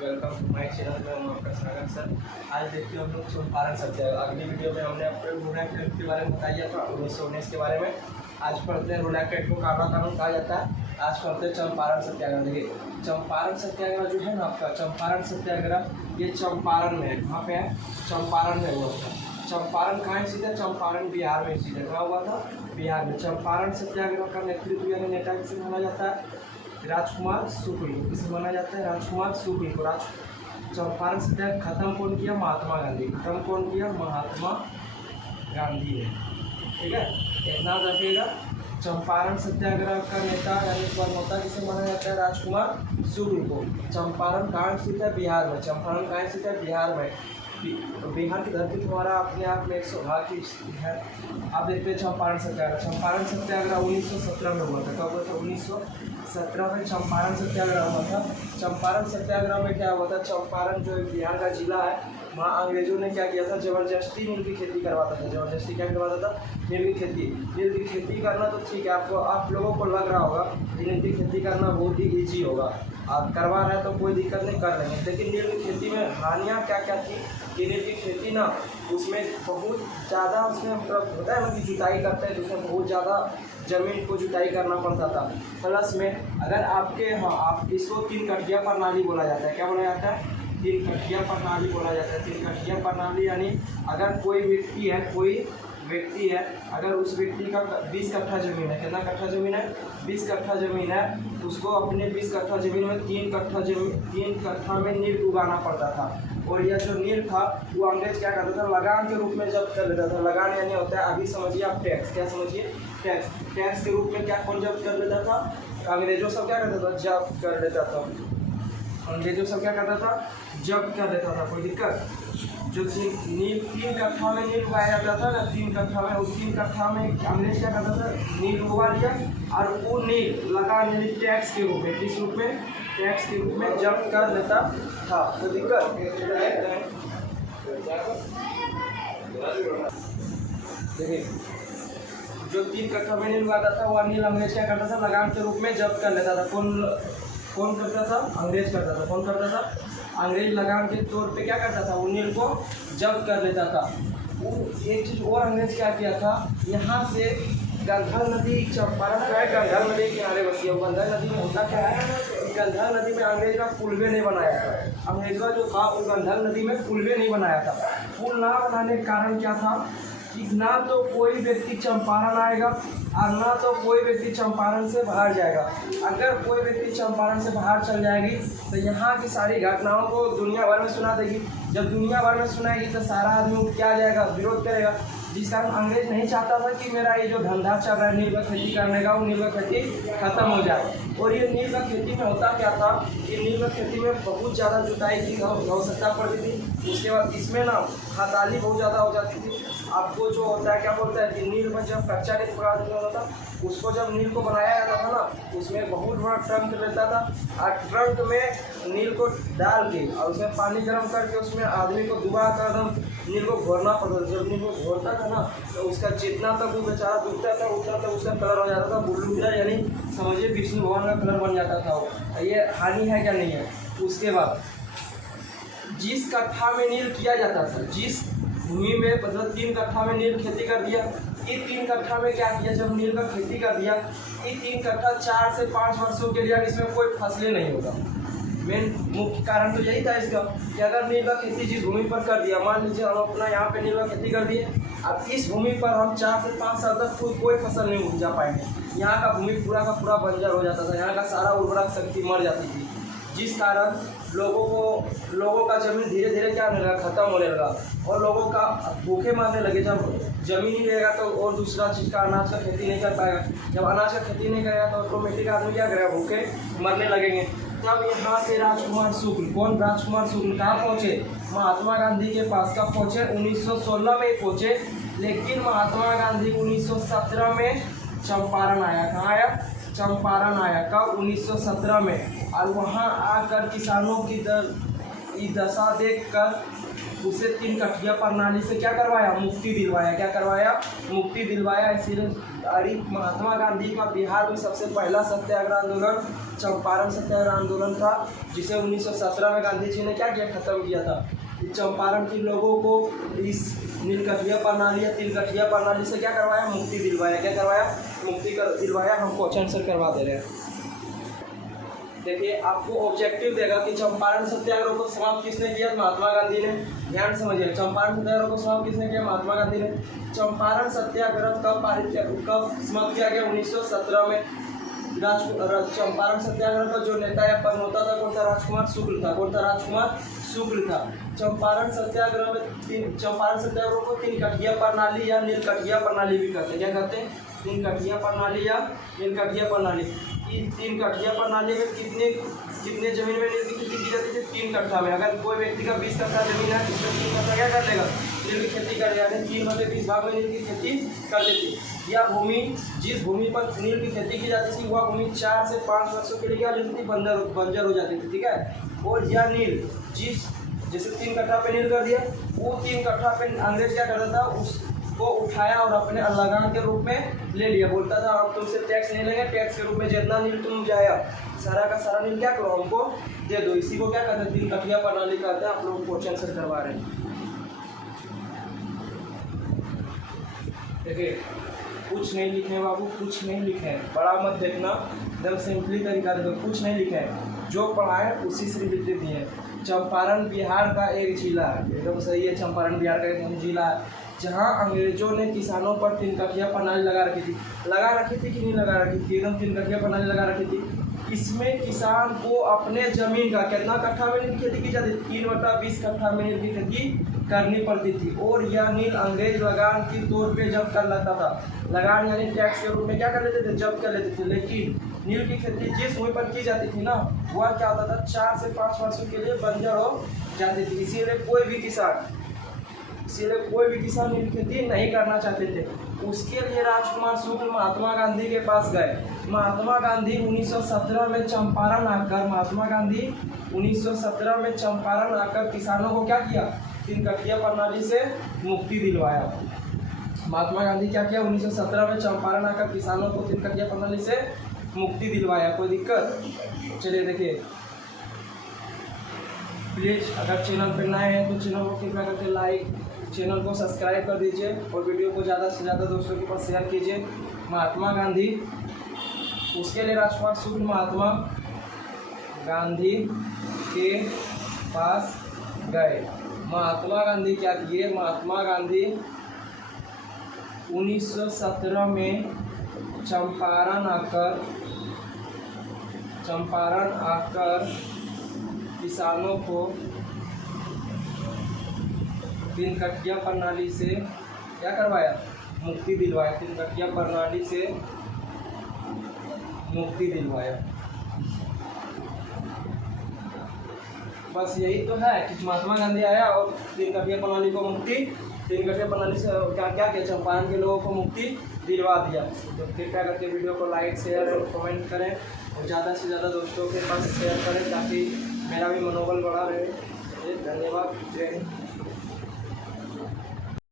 Welcome to my channel में हूँ आपका स्वागत सर। आज देखते हैं हम लोग चंपारण सत्याग्रह। अगली वीडियो में हमने आपको रोनाक एक्ट के बारे में बताया था 1919 के बारे में। आज पढ़ते हैं रोनाक एक्ट को काला कानून कहा जाता है। आज पढ़ते हैं चंपारण सत्याग्रह। देखिए चंपारण सत्याग्रह जो है ना आपका चंपारण सत्याग्रह ये चंपारण में है। कहाँ पे है? चंपारण में हुआ था। चंपारण कहाँ स्थित है? चंपारण बिहार में स्थित है। कहाँ हुआ था? बिहार में। चंपारण सत्याग्रह का नेतृत्व यानी नेता किसे माना जाता है? राजकुमार शुक्ल को। किसे माना जाता है? राजकुमार शुक्ल को। चंपारण सत्याग्रह खत्म कौन किया? महात्मा गांधी। खत्म कौन किया? महात्मा गांधी ने। ठीक है, इतना रखिएगा। चंपारण सत्याग्रह का नेता यानी प्रवक्ता किसे माना जाता है? राजकुमार शुक्ल को। चंपारण कहाँ स्थित है? बिहार में। चंपारण कहाँ स्थित है? बिहार में। बिहार की धरती तुम्हारा अपने आप में 108 की स्थिति है। आप देखते हैं चंपारण सत्याग्रह। चंपारण सत्याग्रह 1917 में हुआ था। कब हुआ था? 1917 में चंपारण सत्याग्रह हुआ था। चंपारण सत्याग्रह में क्या हुआ था? चंपारण जो बिहार का जिला है वहाँ अंग्रेजों ने क्या किया था? जबरदस्ती नील की खेती करवाता था। जबरदस्ती क्या करवाता था? नील की खेती। नील की खेती करना तो ठीक है, आपको आप लोगों को लग रहा होगा कि नील की खेती करना बहुत ही ईजी होगा, आप करवा रहे हैं तो कोई दिक्कत नहीं, कर लेंगे। लेकिन नील की खेती में हानियाँ क्या क्या थी कि नील की खेती ना उसमें बहुत ज़्यादा उसमें मतलब होता है ना कि जुताई करते हैं तो उसमें बहुत ज़्यादा ज़मीन को जुताई करना पड़ता था। प्लस में अगर आपके आप इसको 3 कटिया प्रणाली बोला जाता है। क्या बोला जाता है? 3 कटिया प्रणाली बोला जाता है। 3 कटिया प्रणाली यानी अगर कोई व्यक्ति है अगर उस व्यक्ति का 20 कट्ठा ज़मीन है। कितना कट्ठा ज़मीन है? 20 कट्ठा ज़मीन है। उसको अपने 20 कट्ठा ज़मीन में 3 कट्ठा में नील उगाना पड़ता था। और यह जो नील था वो अंग्रेज क्या करता था? लगान के रूप में जब्त कर लेता था। लगान यानी होता है, अभी समझिए आप टैक्स। क्या समझिए? टैक्स के रूप में क्या कौन जब्त कर लेता था? अंग्रेजों सब क्या करता था? जब्त कर लेता था। अंग्रेजों सब क्या करता था? जब्त कर लेता था। कोई दिक्कत? जो 3 कट्ठा में नील उगाया जाता था ना, 3 कट्ठा में, उस 3 कट्ठा में अंग्रेज क्या करता था? नील उगा लिया और वो नील लगान यानी टैक्स के रूप में, किस रूप में? टैक्स के रूप में जब्त कर लेता था। तो दिक्कत देखिए जो 3 कट्ठा में नील उगाता था वह नील अंग्रेज क्या करता था? लगान के रूप में जब्त कर लेता था। कौन करता था? अंग्रेज करता था। कौन करता था? अंग्रेज लगान के तौर पे क्या करता था? वो नील को जब्त कर लेता था। वो एक चीज़ और अंग्रेज क्या किया था? यहाँ से गंगा नदी चंपारण का है, गंगा नदी के किनारे बसी है। गंगा नदी में होता क्या है? गंगा नदी में अंग्रेज का पुलवे नहीं बनाया था। अंग्रेज का जो था वो गंगा नदी में पुलवे नहीं बनाया था। पुल ना बनाने का कारण क्या था कि ना तो कोई व्यक्ति चंपारण आएगा और ना तो कोई व्यक्ति चंपारण से बाहर जाएगा। अगर कोई व्यक्ति चंपारण से बाहर चल जाएगी तो यहाँ की सारी घटनाओं को दुनिया भर में सुना देगी। जब दुनिया भर में सुनाएगी तो सारा आदमी क्या जाएगा? विरोध करेगा। जिस कारण अंग्रेज नहीं चाहता था कि मेरा ये जो धंधा चल रहा है नील का खेती करने का, वो नील का खेती खत्म हो जाए। और ये नील का खेती में होता क्या था कि नील का खेती में बहुत ज़्यादा जुताई की आवश्यकता पड़ती थी। उसके बाद इसमें ना खताली बहुत ज़्यादा हो जाती थी। आपको जो होता है क्या बोलता है कि नील में जब कच्चा नील पका होता था उसको जब नील को बनाया जाता था ना उसमें बहुत बड़ा ट्रंक रहता था और ट्रंक में नील को डाल के और उसमें पानी गर्म करके उसमें आदमी को डुबा कर एकदम नील को घोरना पड़ता था। जब नील को घोरता था ना तो उसका जितना तक वो बेचारा डूबता था उतना तक उसका कलर हो जाता था ब्लू कलर, यानी समझिए विष्णु भगवान का कलर बन जाता था वो। ये हानि है क्या? नहीं है। उसके बाद जिस कट्ठा में नील किया जाता था, जिस भूमि में मतलब 3 कट्ठा में नील खेती कर दिया, ये 3 कट्ठा में क्या किया? जब नील का खेती कर दिया ये 3 कट्ठा 4 से 5 वर्षों के लिए इसमें कोई फसलें नहीं होगा। मेन मुख्य कारण तो यही था इसका कि अगर नील का खेती जिस भूमि पर कर दिया, मान लीजिए हम अपना यहाँ पे नील का खेती कर दिए, अब इस भूमि पर हम 4 से 5 साल तक कोई फसल नहीं उपजा पाएंगे। यहाँ का भूमि पूरा का पूरा बंजर हो जाता था, यहाँ का सारा उर्वरक शक्ति मर जाती थी, जिस कारण लोगों का ज़मीन धीरे धीरे क्या होने लगा? खत्म होने लगा और लोगों का भूखे मरने लगे। जब ज़मीन ही रहेगा तो और दूसरा चीज़ का अनाज का खेती नहीं कर पाएगा। जब अनाज का खेती नहीं करेगा तो ऑटोमेटिक आदमी क्या करेगा? भूखे मरने लगेंगे। तब यहाँ से राजकुमार शुक्ल, कौन? राजकुमार शुक्ल कहाँ पहुँचे? महात्मा गांधी के पास। कब पहुँचे? 1916 में पहुँचे। लेकिन महात्मा गांधी 1917 में चंपारण आया। कहाँ आया? चंपारण आया। कब? 1917 में। और वहाँ आकर किसानों की दशा देखकर उसे 3 कठिया प्रणाली से क्या करवाया, मुक्ति दिलवाया। क्या करवाया, मुक्ति दिलवाया। इसीलिए महात्मा गांधी का बिहार में सबसे पहला सत्याग्रह आंदोलन चंपारण सत्याग्रह आंदोलन था, जिसे 1917 में गांधी जी ने क्या किया, खत्म किया था। चंपारण के लोगों को इस नीलकठिया प्रणाली या 3 कठिया प्रणाली से क्या करवाया, मुक्ति दिलवाया। क्या करवाया, मुक्ति दिलवाया। हम क्वेश्चन आंसर करवा दे रहे हैं। देखिए आपको ऑब्जेक्टिव देगा कि चंपारण सत्याग्रह को समाप्त किसने किया, महात्मा गांधी ने। ध्यान समझिए, चंपारण सत्याग्रह को समाप्त किसने किया, महात्मा गांधी ने। चंपारण सत्याग्रह कब समाप्त किया गया, 1917 में। चंपारण सत्याग्रह का जो नेता या प्रवक्ता था कौन था, राजकुमार शुक्ल था। कौन था, राजकुमार शुक्ल था। चंपारण सत्याग्रह को 3 कठिया प्रणाली या नीलकठिया प्रणाली भी कहते हैं। क्या कहते हैं, 3 कठिया प्रणाली या नीलकठिया प्रणाली। 3 कठिया प्रणाली में कितने जमीन में नील की खेती की जाती है, 3 कट्ठा में। अगर कोई व्यक्ति का 20 कट्ठा जमीन है तो 3 कट्ठा क्या कर लेगा, नील की खेती कर लेगा। 3/20 भाग में नील की खेती कर लेती। यह भूमि, जिस भूमि पर नील की खेती की जाती थी वह भूमि 4 से 5 वर्षों के लिए क्या हो जाती थी, बंजर हो जाती थी। ठीक है। और यह नील जैसे 3 कट्ठा पे नील कर दिया, वो 3 कट्ठा पे अंग्रेज क्या करता था, उसको उठाया और अपने लगान के रूप में ले लिया। बोलता था हम तुमसे टैक्स नहीं लेंगे, टैक्स के रूप में जितना नील तुम जाया सारा का सारा नील क्या करो, हमको दे दो। इसी को क्या कहते हैं, 3 कठिया प्रणाली कहते हैं। आप लोग क्वेश्चन आंसर करवा रहे हैं। देखिए कुछ नहीं लिखे हैं बाबू, कुछ नहीं लिखे हैं, बड़ा मत देखना, एकदम सिंपली तरीका देखो। कुछ नहीं लिखे हैं, जो पढ़ा है उसी से रिलेटेड दिए। चंपारण बिहार का एक जिला है, एकदम सही है। चंपारण बिहार का एक जिला है जहाँ अंग्रेजों ने किसानों पर 3 कठिया प्रणाली लगा रखी थी कि नहीं लगा रखी थी, एकदम 3 कठिया प्रणाली लगा रखी थी। इसमें किसान को अपने जमीन का कितना कट्ठा में नील की खेती की जाती थी, 3/20 कट्ठा में नील की खेती करनी पड़ती थी। और यह नील अंग्रेज लगान के तौर पे जब्त कर लेता था। लगान यानी टैक्स के रूप में क्या कर लेते थे, जब्त कर लेते थे। लेकिन नील की खेती जिस भूमि पर की जाती थी ना, वह क्या होता था, 4 से 5 वर्षों के लिए बंजर हो जाती थी। इसीलिए कोई भी किसान नील खेती नहीं करना चाहते थे। उसके लिए राजकुमार शुक्ल महात्मा गांधी के पास गए। महात्मा गांधी 1917 में चंपारण आकर किसानों को क्या किया, 3 कठिया प्रणाली से मुक्ति दिलवाया। महात्मा गांधी क्या किया, 1917 में चंपारण आकर किसानों को 3 कठिया प्रणाली से मुक्ति दिलवाया। कोई दिक्कत, चलिए देखिए। प्लीज़ अगर चैनल पर नए हैं तो चैनल को कृपया करके लाइक, चैनल को सब्सक्राइब कर दीजिए और वीडियो को ज़्यादा से ज़्यादा दोस्तों के पास शेयर कीजिए। महात्मा गांधी, उसके लिए राजकुमार शुक्ल महात्मा गांधी के पास गए। महात्मा गांधी क्या किए, महात्मा गांधी 1917 में चंपारण आकर किसानों को 3 कठिया प्रणाली से क्या करवाया, मुक्ति दिलवाया। 3 कठिया प्रणाली से मुक्ति दिलवाया। बस यही तो है कि महात्मा गांधी आया और 3 कठिया प्रणाली को मुक्ति, 3 कठिया प्रणाली से क्या किया, चंपारण के लोगों को मुक्ति दिलवा दिया। तो कृपया करके वीडियो को लाइक, शेयर और कमेंट करें और ज़्यादा से ज़्यादा दोस्तों के पास शेयर करें ताकि मेरा भी मनोबल बढ़ा रहे। धन्यवाद। जय हिंद।